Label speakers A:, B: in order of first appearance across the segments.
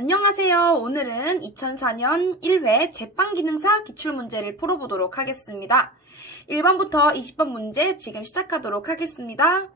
A: 안녕하세요. 오늘은 2004년 1회 제빵기능사 기출문제를 풀어보도록 하겠습니다. 1번부터 20번 문제 지금 시작하도록 하겠습니다.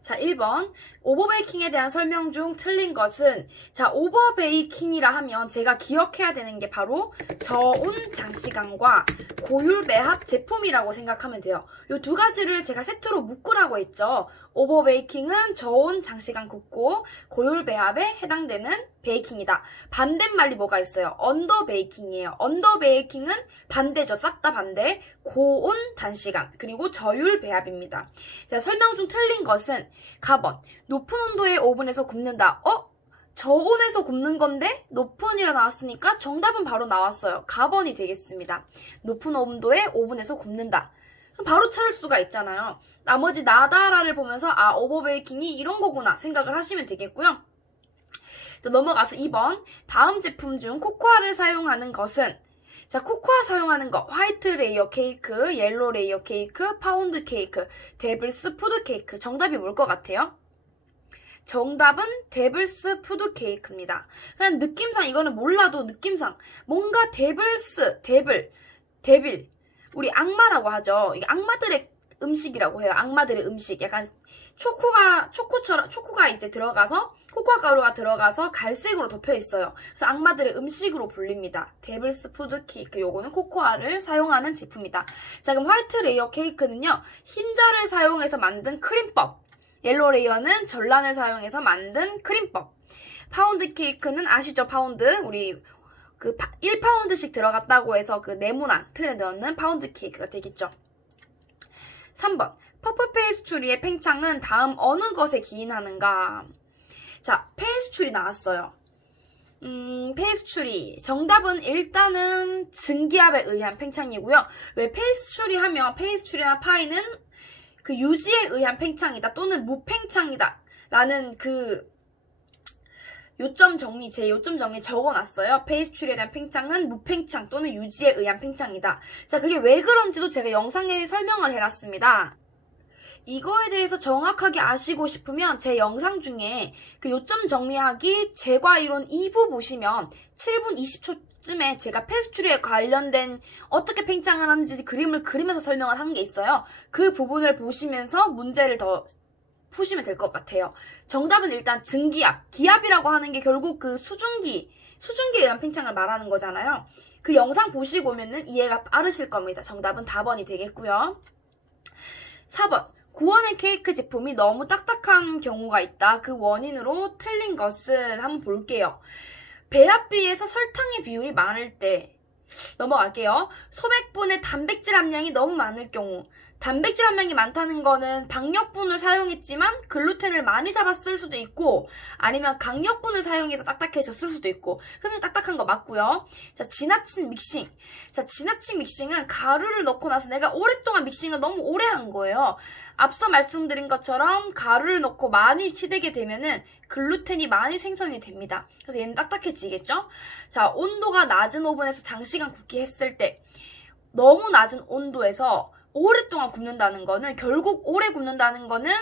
A: 자, 1번. 오버베이킹에 대한 설명 중 틀린 것은, 자, 오버베이킹이라 하면 제가 기억해야 되는 게 바로 저온 장시간과 고율 매합 제품이라고 생각하면 돼요. 이 두 가지를 제가 세트로 묶으라고 했죠. 오버베이킹은 저온 장시간 굽고 고율 배합에 해당되는 베이킹이다. 반대말이 뭐가 있어요? 언더베이킹이에요. 언더베이킹은 반대죠. 싹 다 반대. 고온 단시간 그리고 저율 배합입니다. 자, 설명 중 틀린 것은 가번. 높은 온도의 오븐에서 굽는다. 어? 저온에서 굽는 건데 높은이라 나왔으니까 정답은 바로 나왔어요. 가번이 되겠습니다. 높은 온도의 오븐에서 굽는다. 바로 찾을 수가 있잖아요. 나머지 나다라를 보면서 아 오버베이킹이 이런 거구나 생각을 하시면 되겠고요. 자, 넘어가서 2번 다음 제품 중 코코아를 사용하는 것은 자 코코아 사용하는 거 화이트 레이어 케이크, 옐로 레이어 케이크, 파운드 케이크, 데블스 푸드 케이크 정답이 뭘 것 같아요? 정답은 데블스 푸드 케이크입니다. 그냥 느낌상 이거는 몰라도 느낌상 뭔가 데블스 데블 데빌 우리 악마라고 하죠. 이게 악마들의 음식이라고 해요. 악마들의 음식. 약간 초코가 초코처럼 초코가 이제 들어가서 코코아 가루가 들어가서 갈색으로 덮여 있어요. 그래서 악마들의 음식으로 불립니다. 데블스 푸드 케이크 요거는 코코아를 사용하는 제품이다. 자 그럼 화이트 레이어 케이크는요 흰자를 사용해서 만든 크림법. 옐로 레이어는 전란을 사용해서 만든 크림법. 파운드 케이크는 아시죠 파운드 우리 그 1파운드씩 들어갔다고 해서 그 네모난 틀에 넣는 파운드 케이크가 되겠죠. 3번. 퍼플 페이스츄리의 팽창은 다음 어느 것에 기인하는가? 자, 페이스츄리 나왔어요. 음, 페이스츄리. 정답은 일단은 증기압에 의한 팽창이고요. 왜 페이스츄리 하면 페이스츄리나 파이는 그 유지에 의한 팽창이다 또는 무팽창이다 라는 그 요점 정리, 제 요점 정리 적어놨어요. 페이스츄리에 대한 팽창은 무팽창 또는 유지에 의한 팽창이다. 자, 그게 왜 그런지도 제가 영상에 설명을 해놨습니다. 이거에 대해서 정확하게 아시고 싶으면 제 영상 중에 그 요점 정리하기 제과이론 2부 보시면 7분 20초쯤에 제가 페스츄리에 관련된 어떻게 팽창을 하는지 그림을 그리면서 설명을 한 게 있어요. 그 부분을 보시면서 문제를 더 푸시면 될 것 같아요. 정답은 일단 증기압. 기압이라고 하는 게 결국 그 수증기, 수증기에 의한 팽창을 말하는 거잖아요. 그 영상 보시고 오면은 이해가 빠르실 겁니다. 정답은 4번이 되겠고요. 4번. 구원의 케이크 제품이 너무 딱딱한 경우가 있다. 그 원인으로 틀린 것은 한번 볼게요. 배합비에서 설탕의 비율이 많을 때 넘어갈게요. 소백분의 단백질 함량이 너무 많을 경우 단백질 함량이 많다는 거는 박력분을 사용했지만 글루텐을 많이 잡았을 수도 있고 아니면 강력분을 사용해서 딱딱해졌을 수도 있고 그러면 딱딱한 거 맞고요. 자 지나친 믹싱. 자 지나친 믹싱은 가루를 넣고 나서 내가 오랫동안 믹싱을 너무 오래 한 거예요. 앞서 말씀드린 것처럼 가루를 넣고 많이 치대게 되면은 글루텐이 많이 생성이 됩니다. 그래서 얘는 딱딱해지겠죠? 자 온도가 낮은 오븐에서 장시간 굽기 했을 때 너무 낮은 온도에서 오랫동안 굽는다는 거는 결국 오래 굽는다는 거는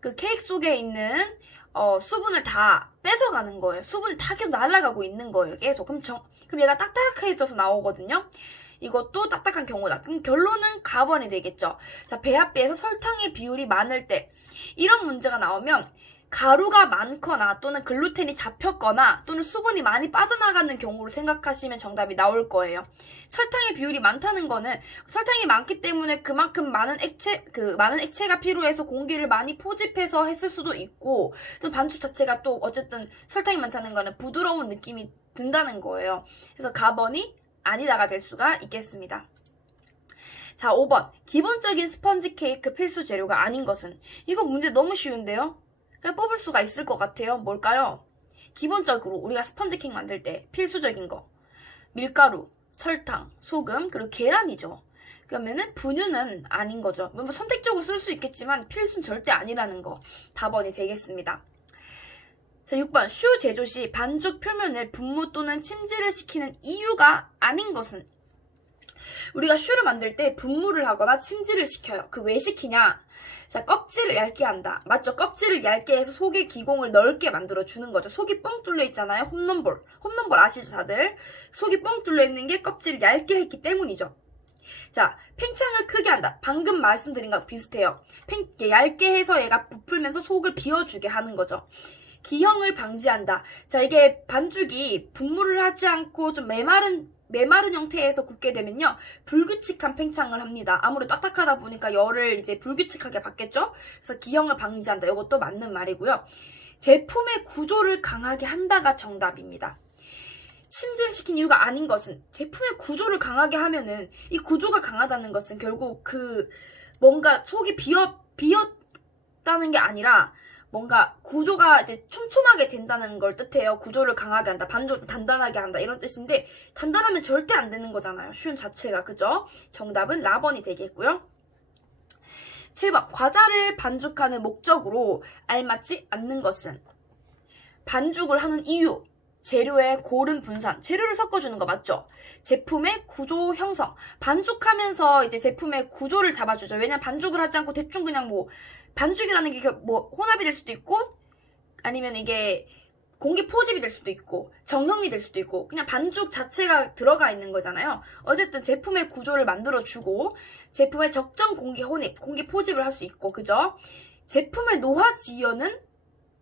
A: 그 케이크 속에 있는 어, 수분을 다 뺏어가는 거예요. 수분이 다 계속 날아가고 있는 거예요. 계속. 그럼, 정, 그럼 얘가 딱딱해져서 나오거든요. 이것도 딱딱한 경우다. 그럼 결론은 가번이 되겠죠. 자, 배합비에서 설탕의 비율이 많을 때 이런 문제가 나오면 가루가 많거나 또는 글루텐이 잡혔거나 또는 수분이 많이 빠져나가는 경우로 생각하시면 정답이 나올 거예요. 설탕의 비율이 많다는 거는 설탕이 많기 때문에 그만큼 많은 액체 그 많은 액체가 필요해서 공기를 많이 포집해서 했을 수도 있고 또 반죽 자체가 또 어쨌든 설탕이 많다는 거는 부드러운 느낌이 든다는 거예요. 그래서 가번이 아니다가 될 수가 있겠습니다. 자, 5번. 기본적인 스펀지 케이크 필수 재료가 아닌 것은 이거 문제 너무 쉬운데요? 뽑을 수가 있을 것 같아요. 뭘까요? 기본적으로 우리가 스펀지 케이크 만들 때 필수적인 거. 밀가루, 설탕, 소금, 그리고 계란이죠. 그러면은 분유는 아닌 거죠. 뭐 선택적으로 쓸 수 있겠지만 필수는 절대 아니라는 거. 답번이 되겠습니다. 자, 6번. 슈 제조 시 반죽 표면을 분무 또는 침지를 시키는 이유가 아닌 것은 우리가 슈를 만들 때 분무를 하거나 침지를 시켜요. 그 왜 시키냐? 자, 껍질을 얇게 한다. 맞죠? 껍질을 얇게 해서 속에 기공을 넓게 만들어 주는 거죠. 속이 뻥 뚫려 있잖아요. 홈런볼. 홈런볼 아시죠, 다들? 속이 뻥 뚫려 있는 게 껍질을 얇게 했기 때문이죠. 자, 팽창을 크게 한다. 방금 말씀드린 거랑 비슷해요. 팽, 얇게 해서 얘가 부풀면서 속을 비워주게 하는 거죠. 기형을 방지한다. 자, 이게 반죽이 분무를 하지 않고 좀 메마른 메마른 형태에서 굽게 되면요 불규칙한 팽창을 합니다. 아무래도 딱딱하다 보니까 열을 이제 불규칙하게 받겠죠. 그래서 기형을 방지한다. 이것도 맞는 말이고요. 제품의 구조를 강하게 한다가 정답입니다. 심질시킨 이유가 아닌 것은 제품의 구조를 강하게 하면은 이 구조가 강하다는 것은 결국 그 뭔가 속이 비어 비었다는 게 아니라 뭔가 구조가 이제 촘촘하게 된다는 걸 뜻해요. 구조를 강하게 한다, 반죽 단단하게 한다 이런 뜻인데 단단하면 절대 안 되는 거잖아요. 슌 자체가 그죠? 정답은 라번이 되겠고요. 7번 과자를 반죽하는 목적으로 알맞지 않는 것은 반죽을 하는 이유 재료의 고른 분산, 재료를 섞어주는 거 맞죠? 제품의 구조 형성, 반죽하면서 이제 제품의 구조를 잡아주죠. 왜냐면 반죽을 하지 않고 대충 그냥 뭐 반죽이라는 게 뭐 혼합이 될 수도 있고 아니면 이게 공기 포집이 될 수도 있고 정형이 될 수도 있고 그냥 반죽 자체가 들어가 있는 거잖아요. 어쨌든 제품의 구조를 만들어 주고 제품의 적정 공기 혼입, 공기 포집을 할 수 있고 그죠? 제품의 노화 지연은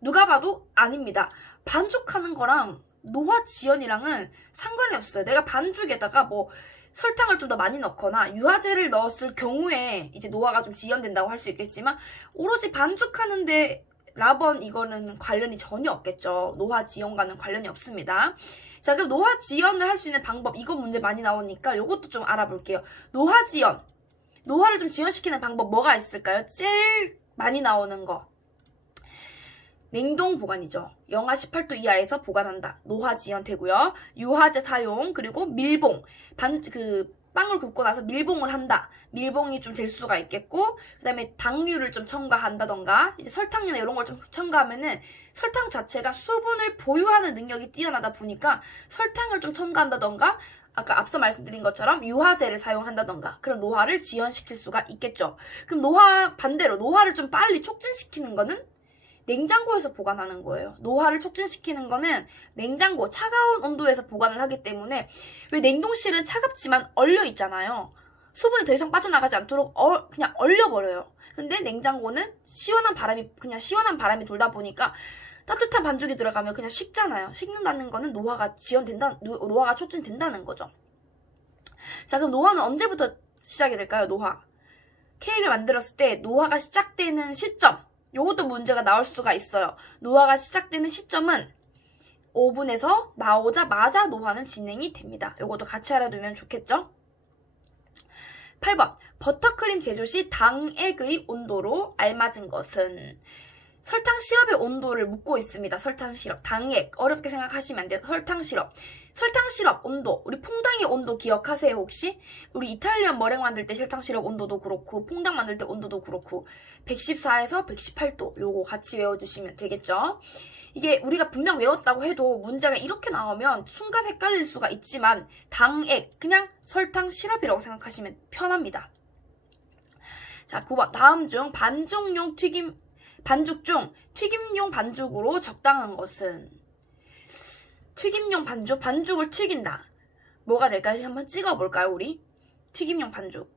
A: 누가 봐도 아닙니다. 반죽하는 거랑 노화 지연이랑은 상관이 없어요. 내가 반죽에다가 뭐 설탕을 좀 더 많이 넣거나 유화제를 넣었을 경우에 이제 노화가 좀 지연된다고 할 수 있겠지만 오로지 반죽하는데 라번 이거는 관련이 전혀 없겠죠. 노화 지연과는 관련이 없습니다. 자, 그럼 노화 지연을 할 수 있는 방법 이거 문제 많이 나오니까 이것도 좀 알아볼게요. 노화 지연. 노화를 좀 지연시키는 방법 뭐가 있을까요? 제일 많이 나오는 거. 냉동 보관이죠. 영하 18도 이하에서 보관한다. 노화 지연 되고요. 유화제 사용 그리고 밀봉 반 그 빵을 굽고 나서 밀봉을 한다. 밀봉이 좀 될 수가 있겠고 그다음에 당류를 좀 첨가한다던가 이제 설탕이나 이런 걸 좀 첨가하면은 설탕 자체가 수분을 보유하는 능력이 뛰어나다 보니까 설탕을 좀 첨가한다던가 아까 앞서 말씀드린 것처럼 유화제를 사용한다던가 그런 노화를 지연시킬 수가 있겠죠. 그럼 노화 반대로 노화를 좀 빨리 촉진시키는 거는 냉장고에서 보관하는 거예요. 노화를 촉진시키는 거는 냉장고, 차가운 온도에서 보관을 하기 때문에 왜 냉동실은 차갑지만 얼려 있잖아요. 수분이 더 이상 빠져나가지 않도록 어, 그냥 얼려버려요. 근데 냉장고는 시원한 바람이 그냥 시원한 바람이 돌다 보니까 따뜻한 반죽이 들어가면 그냥 식잖아요. 식는다는 거는 노화가 지연된다, 노- 노화가 촉진된다는 거죠. 자, 그럼 노화는 언제부터 시작이 될까요? 노화. 케이크를 만들었을 때 노화가 시작되는 시점. 요것도 문제가 나올 수가 있어요. 노화가 시작되는 시점은 오븐에서 나오자마자 노화는 진행이 됩니다. 요것도 같이 알아두면 좋겠죠? 8번. 버터크림 제조 시 당액의 온도로 알맞은 것은 설탕 시럽의 온도를 묻고 있습니다. 설탕 시럽. 당액. 어렵게 생각하시면 안 돼요. 설탕 시럽. 설탕 시럽 온도. 우리 퐁당의 온도 기억하세요, 혹시? 우리 이탈리안 머랭 만들 때 설탕 시럽 온도도 그렇고, 퐁당 만들 때 온도도 그렇고, 114에서 118도. 요거 같이 외워주시면 되겠죠? 이게 우리가 분명 외웠다고 해도 문제가 이렇게 나오면 순간 헷갈릴 수가 있지만, 당액. 그냥 설탕 시럽이라고 생각하시면 편합니다. 자, 9번. 다음 중 반죽용 튀김, 반죽 중 튀김용 반죽으로 적당한 것은 튀김용 반죽, 반죽을 튀긴다. 뭐가 될까요? 한번 찍어볼까요, 우리? 튀김용 반죽.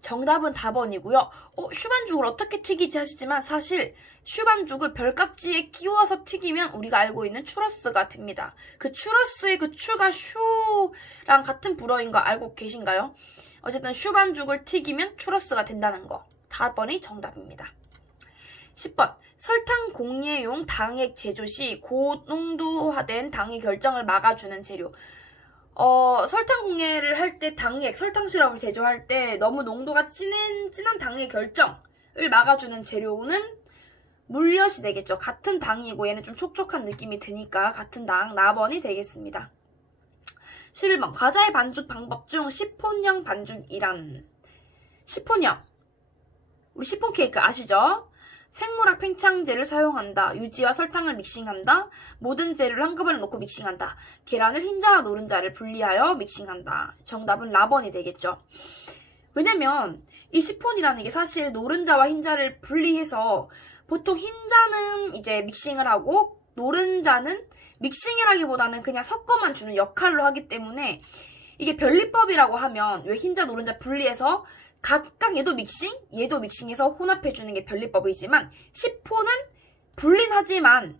A: 정답은 답번이고요. 어, 슈반죽을 어떻게 튀기지 하시지만 사실 슈반죽을 별깍지에 끼워서 튀기면 우리가 알고 있는 추러스가 됩니다. 그 추러스의 그 추가 슈랑 같은 불어인 거 알고 계신가요? 어쨌든 슈반죽을 튀기면 추러스가 된다는 거. 답번이 정답입니다. 10번. 설탕 공예용 당액 제조 시 고농도화된 당의 결정을 막아주는 재료. 어, 설탕 공예를 할 때 당액, 설탕 시럽을 제조할 때 너무 농도가 진한, 진한 당의 결정을 막아주는 재료는 물엿이 되겠죠. 같은 당이고 얘는 좀 촉촉한 느낌이 드니까 같은 당, 나번이 되겠습니다. 11번. 과자의 반죽 방법 중 시폰형 반죽이란. 시폰형. 우리 시폰 케이크 아시죠? 생물학 팽창제를 사용한다. 유지와 설탕을 믹싱한다. 모든 재료를 한꺼번에 넣고 믹싱한다. 계란을 흰자와 노른자를 분리하여 믹싱한다. 정답은 라번이 되겠죠. 왜냐면 이 시폰이라는 게 사실 노른자와 흰자를 분리해서 보통 흰자는 이제 믹싱을 하고 노른자는 믹싱이라기보다는 그냥 섞어만 주는 역할로 하기 때문에 이게 변리법이라고 하면 왜 흰자 노른자 분리해서 각각 얘도 믹싱 얘도 믹싱해서 혼합해 주는 게 변리법이지만 시폰은 분린 하지만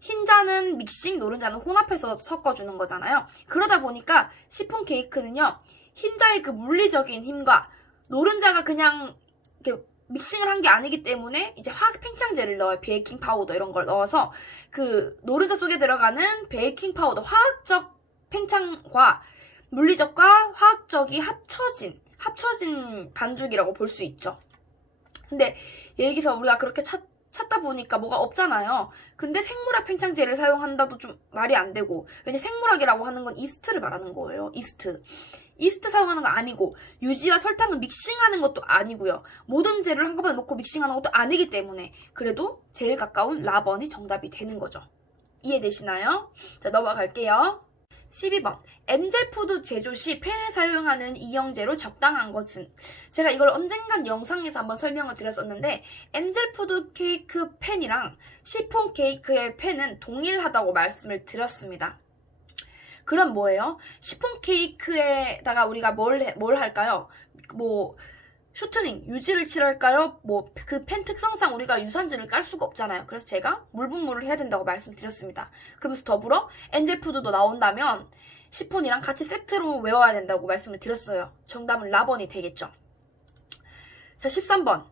A: 흰자는 믹싱 노른자는 혼합해서 섞어주는 거잖아요 그러다 보니까 시폰 케이크는요 흰자의 그 물리적인 힘과 노른자가 그냥 이렇게 믹싱을 한 게 아니기 때문에 이제 화학 팽창제를 넣어요. 베이킹 파우더 이런 걸 넣어서 그 노른자 속에 들어가는 베이킹 파우더 화학적 팽창과 물리적과 화학적이 합쳐진 합쳐진 반죽이라고 볼 수 있죠. 근데 여기서 우리가 그렇게 찾, 찾다 보니까 뭐가 없잖아요. 근데 생물학 팽창제를 사용한다도 좀 말이 안 되고 왜냐 생물학이라고 하는 건 이스트를 말하는 거예요. 이스트. 이스트 사용하는 거 아니고 유지와 설탕을 믹싱하는 것도 아니고요. 모든 재료를 한꺼번에 넣고 믹싱하는 것도 아니기 때문에 그래도 제일 가까운 라번이 정답이 되는 거죠. 이해되시나요? 자 넘어갈게요. 12번 엔젤푸드 제조 시 팬에 사용하는 이영재로 적당한 것은 제가 이걸 언젠간 영상에서 한번 설명을 드렸었는데 엔젤푸드 케이크 팬이랑 시폰 케이크의 팬은 동일하다고 말씀을 드렸습니다. 그럼 뭐예요? 시폰 케이크에다가 우리가 뭘, 해- 뭘 할까요? 뭐, 쇼트닝, 유지를 칠할까요? 뭐, 그 펜 특성상 우리가 유산지를 깔 수가 없잖아요. 그래서 제가 물분무를 해야 된다고 말씀드렸습니다. 그러면서 더불어 엔젤푸드도 나온다면 시폰이랑 같이 세트로 외워야 된다고 말씀을 드렸어요. 정답은 라번이 되겠죠. 자, 13번.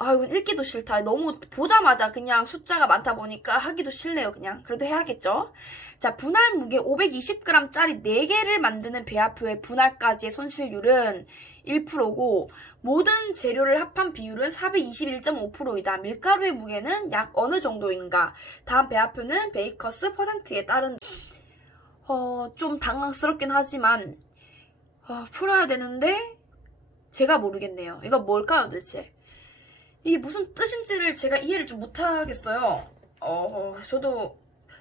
A: 아, 이건 읽기도 싫다. 너무 보자마자 그냥 숫자가 많다 보니까 하기도 싫네요, 그냥. 그래도 해야겠죠? 자, 분할 무게 520g짜리 4개를 만드는 배합표의 분할까지의 손실률은 1%고, 모든 재료를 합한 비율은 421.5%이다. 밀가루의 무게는 약 어느 정도인가? 다음 배합표는 베이커스 퍼센트에 따른, 어, 좀 당황스럽긴 하지만, 어, 풀어야 되는데, 제가 모르겠네요. 이거 뭘까요, 도대체? 이게 무슨 뜻인지를 제가 이해를 좀 못하겠어요. 어, 저도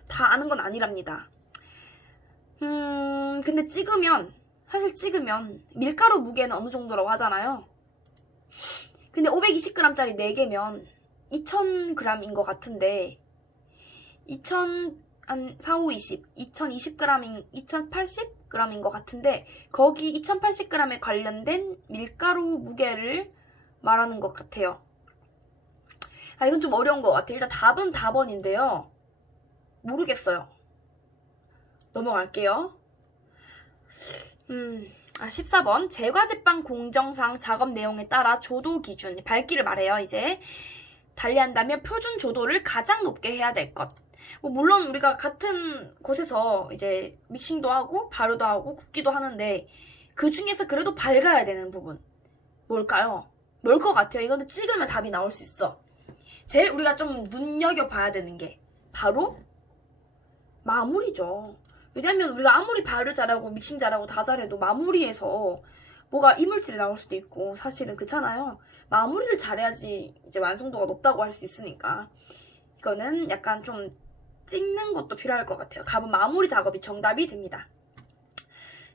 A: 다 아는 건 아니랍니다. 음, 근데 찍으면, 사실 찍으면 밀가루 무게는 어느 정도라고 하잖아요. 근데 520g짜리 4개면 2000g인 것 같은데, 2000, 한 4, 5, 20, 2020g인, 2080g인 것 같은데, 거기 2080g에 관련된 밀가루 무게를 말하는 것 같아요. 아, 이건 좀 어려운 것 같아요. 일단 답은 답원인데요. 모르겠어요. 넘어갈게요. 음, 아, 14번. 제과제빵 공정상 작업 내용에 따라 조도 기준, 밝기를 말해요, 이제. 달리한다면 표준 조도를 가장 높게 해야 될 것. 뭐 물론 우리가 같은 곳에서 이제 믹싱도 하고, 발효도 하고, 굽기도 하는데, 그 중에서 그래도 밝아야 되는 부분. 뭘까요? 뭘 것 같아요? 이거는 찍으면 답이 나올 수 있어. 제일 우리가 좀 눈여겨 봐야 되는 게 바로 마무리죠. 왜냐면 우리가 아무리 발효 잘하고 믹싱 잘하고 다 잘해도 마무리에서 뭐가 이물질이 나올 수도 있고 사실은 그렇잖아요. 마무리를 잘해야지 이제 완성도가 높다고 할 수 있으니까 이거는 약간 좀 찍는 것도 필요할 것 같아요. 갑은 마무리 작업이 정답이 됩니다.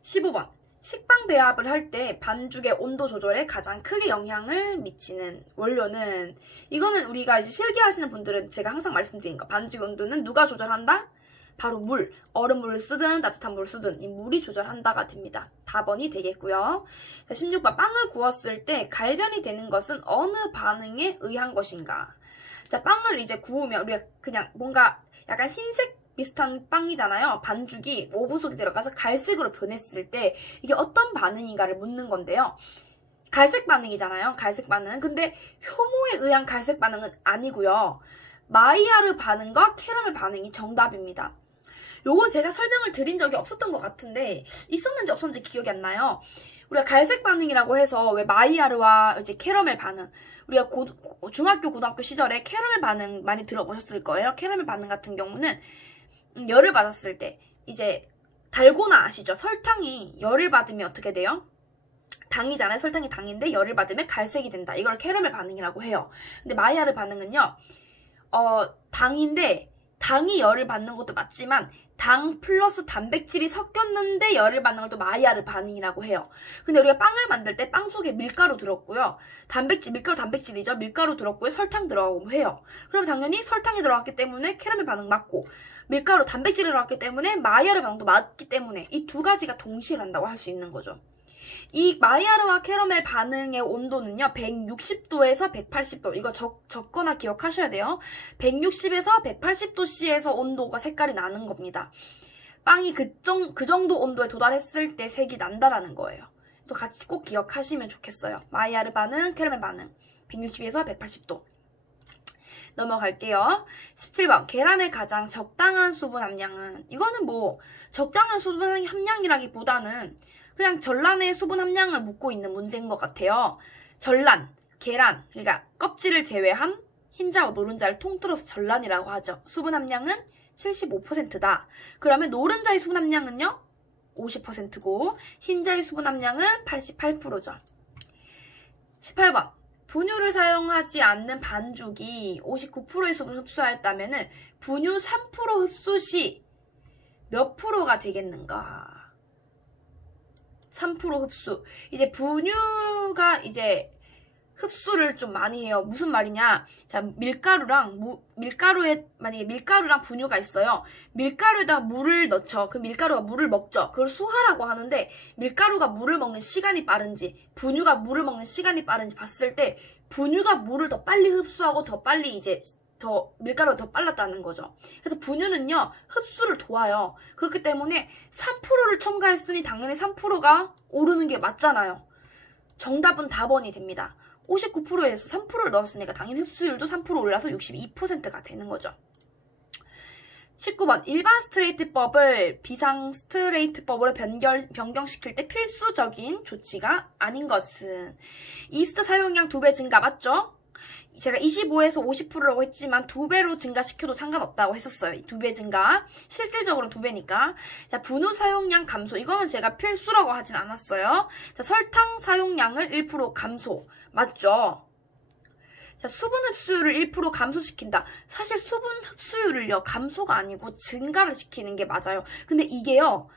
A: 15번 식빵 배합을 할 때 반죽의 온도 조절에 가장 크게 영향을 미치는 원료는 이거는 우리가 이제 실기하시는 분들은 제가 항상 말씀드린 거 반죽 온도는 누가 조절한다? 바로 물, 얼음물을 쓰든 따뜻한 물을 쓰든 이 물이 조절한다가 됩니다. 답번이 되겠고요. 자, 16번 빵을 구웠을 때 갈변이 되는 것은 어느 반응에 의한 것인가? 자, 빵을 이제 구우면 우리가 그냥 뭔가 약간 흰색 비슷한 빵이잖아요. 반죽이 오븐 속에 들어가서 갈색으로 변했을 때 이게 어떤 반응인가를 묻는 건데요. 갈색 반응이잖아요. 갈색 반응. 근데 효모에 의한 갈색 반응은 아니고요. 마이야르 반응과 캐러멜 반응이 정답입니다. 요거 제가 설명을 드린 적이 없었던 것 같은데 있었는지 없었는지 기억이 안 나요. 우리가 갈색 반응이라고 해서 왜 마이야르와 이제 캐러멜 반응 우리가 고, 중학교 고등학교 시절에 캐러멜 반응 많이 들어보셨을 거예요. 캐러멜 반응 같은 경우는 음, 열을 받았을 때 이제 달고나 아시죠? 설탕이 열을 받으면 어떻게 돼요? 당이잖아요. 설탕이 당인데 열을 받으면 갈색이 된다. 이걸 캐러멜 반응이라고 해요. 근데 마이야르 반응은요. 어, 당인데 당이 열을 받는 것도 맞지만 당 플러스 단백질이 섞였는데 열을 걸또 마이야르 반응이라고 해요. 근데 우리가 빵을 만들 때 빵 속에 밀가루 들었고요. 단백질, 밀가루 단백질이죠. 밀가루 들었고요. 설탕 들어가고 해요. 그럼 당연히 설탕이 들어갔기 때문에 캐러멜 반응 맞고 밀가루 단백질이 들어갔기 때문에 마이야르 반응도 맞기 때문에 이 두 가지가 동시에 난다고 할 수 있는 거죠. 이 마이야르와 캐러멜 반응의 온도는요, 160도에서 180도. 이거 적, 적거나 기억하셔야 돼요. 160에서 180도씨에서 온도가 색깔이 나는 겁니다. 빵이 그, 정, 그 정도 온도에 도달했을 때 색이 난다라는 거예요. 또 같이 꼭 기억하시면 좋겠어요. 마이야르 반응, 캐러멜 반응. 160에서 180도. 넘어갈게요. 17번. 계란의 가장 적당한 수분 함량은, 이거는 뭐, 적당한 수분 함량이라기보다는 그냥 전란의 수분 함량을 묻고 있는 문제인 것 같아요. 전란, 계란, 그러니까 껍질을 제외한 흰자와 노른자를 통틀어서 전란이라고 하죠. 수분 함량은 75%다. 그러면 노른자의 수분 함량은요? 50%고 흰자의 수분 함량은 88%죠. 18번. 분유를 사용하지 않는 반죽이 59%의 수분 흡수하였다면 분유 3% 흡수 시 몇 프로가 되겠는가? 3% 흡수. 이제 분유가 이제 흡수를 좀 많이 해요. 무슨 말이냐? 자, 밀가루랑 무, 밀가루에 만약에 밀가루랑 분유가 있어요. 밀가루에다 물을 넣죠. 그 밀가루가 물을 먹죠. 그걸 수화라고 하는데 밀가루가 물을 먹는 시간이 빠른지 분유가 물을 먹는 시간이 빠른지 봤을 때 분유가 물을 더 빨리 흡수하고 더 빨리 이제 더 밀가루가 더 빨랐다는 거죠. 그래서 분유는요 흡수를 도와요. 그렇기 때문에 3%를 첨가했으니 당연히 3%가 오르는 게 맞잖아요. 정답은 답원이 됩니다. 59%에서 3%를 넣었으니까 당연히 흡수율도 3% 올라서 62%가 되는 거죠. 19번 일반 스트레이트법을 비상 스트레이트법으로 변결, 변경시킬 때 필수적인 조치가 아닌 것은 이스트 사용량 2배 증가 맞죠? 제가 25에서 50%라고 했지만 두 배로 증가시켜도 상관없다고 했었어요. 두 배 증가. 실질적으로 두 배니까. 자, 분유 사용량 감소. 이거는 제가 필수라고 하진 않았어요. 자, 설탕 사용량을 1% 감소. 맞죠? 자, 수분 흡수율을 1% 감소시킨다. 사실 수분 흡수율을요, 감소가 아니고 증가를 시키는 게 맞아요. 근데 이게요,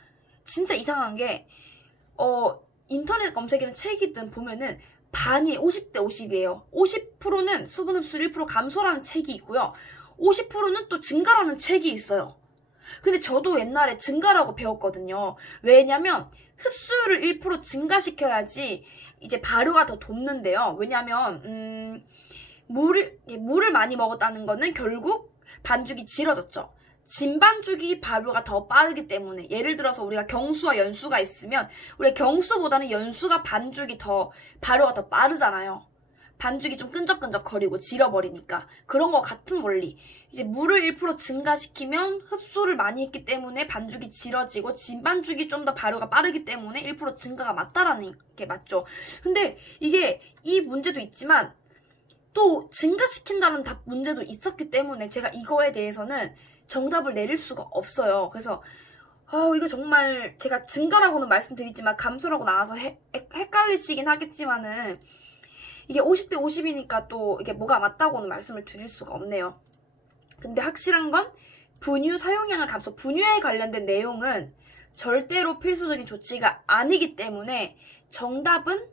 A: 진짜 이상한 게, 어, 인터넷 검색이나 책이든 보면은 반이 50대 50이에요. 50%는 수분 흡수 1% 감소라는 책이 있고요. 50%는 또 증가라는 책이 있어요. 근데 저도 옛날에 증가라고 배웠거든요. 왜냐면 흡수율을 1% 증가시켜야지 이제 발효가 더 돕는데요. 왜냐면 음, 물을 물을 많이 먹었다는 거는 결국 반죽이 질어졌죠. 진반죽이 발효가 더 빠르기 때문에 예를 들어서 우리가 경수와 연수가 있으면 우리가 경수보다는 연수가 반죽이 더 발효가 더 빠르잖아요. 반죽이 좀 끈적끈적거리고 질어버리니까 그런 거 같은 원리. 이제 물을 1% 증가시키면 흡수를 많이 했기 때문에 반죽이 질어지고 진반죽이 좀 더 발효가 빠르기 때문에 1% 증가가 맞다라는 게 맞죠. 근데 이게 이 문제도 있지만 또 증가시킨다는 답 문제도 있었기 때문에 제가 이거에 대해서는 정답을 내릴 수가 없어요. 그래서 아 이거 정말 제가 증가라고는 말씀드리지만 감소라고 나와서 해- 헷- 헷갈리시긴 하겠지만은 이게 50대 50이니까 또 이게 뭐가 맞다고는 말씀을 드릴 수가 없네요. 근데 확실한 건 분유 사용량을 감소, 분유에 관련된 내용은 절대로 필수적인 조치가 아니기 때문에 정답은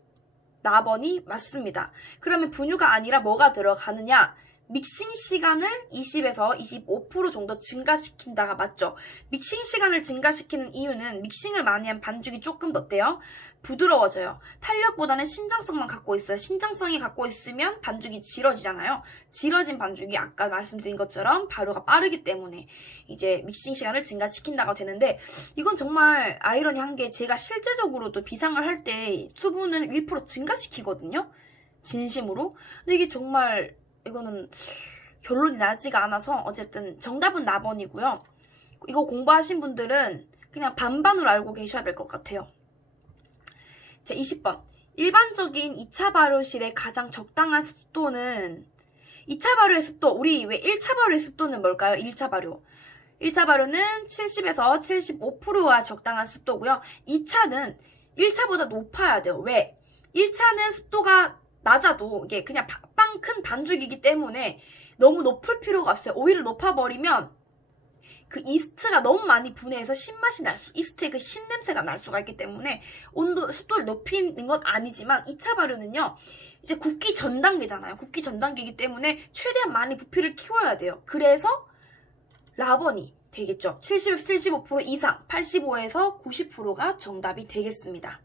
A: 나번이 맞습니다. 그러면 분유가 아니라 뭐가 들어가느냐? 믹싱 시간을 20에서 25% 정도 증가시킨다가 맞죠. 믹싱 시간을 증가시키는 이유는 믹싱을 많이 한 반죽이 조금 어때요? 부드러워져요. 탄력보다는 신장성만 갖고 있어요. 신장성이 갖고 있으면 반죽이 질어지잖아요. 질어진 반죽이 아까 말씀드린 것처럼 발효가 빠르기 때문에 이제 믹싱 시간을 증가시킨다가 되는데 이건 정말 아이러니한 게 제가 실제적으로도 비상을 할 때 수분을 1% 증가시키거든요. 진심으로. 근데 이게 정말 이거는 결론이 나지가 않아서 어쨌든 정답은 나번이고요. 이거 공부하신 분들은 그냥 반반으로 알고 계셔야 될 것 같아요. 자, 20번. 일반적인 2차 발효실의 가장 적당한 습도는 2차 발효의 습도, 우리 왜 1차 발효의 습도는 뭘까요? 1차 발효. 1차 발효는 70에서 75%가 적당한 습도고요. 2차는 1차보다 높아야 돼요. 왜? 1차는 습도가 낮아도 이게 그냥 빵 큰 반죽이기 때문에 너무 높을 필요가 없어요. 오히려 높아버리면 그 이스트가 너무 많이 분해해서 신맛이 날 수, 이스트의 그 신냄새가 날 수가 있기 때문에 온도, 습도를 높이는 건 아니지만 2차 발효는요, 이제 굽기 전 단계잖아요. 굽기 전 단계이기 때문에 최대한 많이 부피를 키워야 돼요. 그래서 라번이 되겠죠. 70, 75% 이상, 85에서 90%가 정답이 되겠습니다.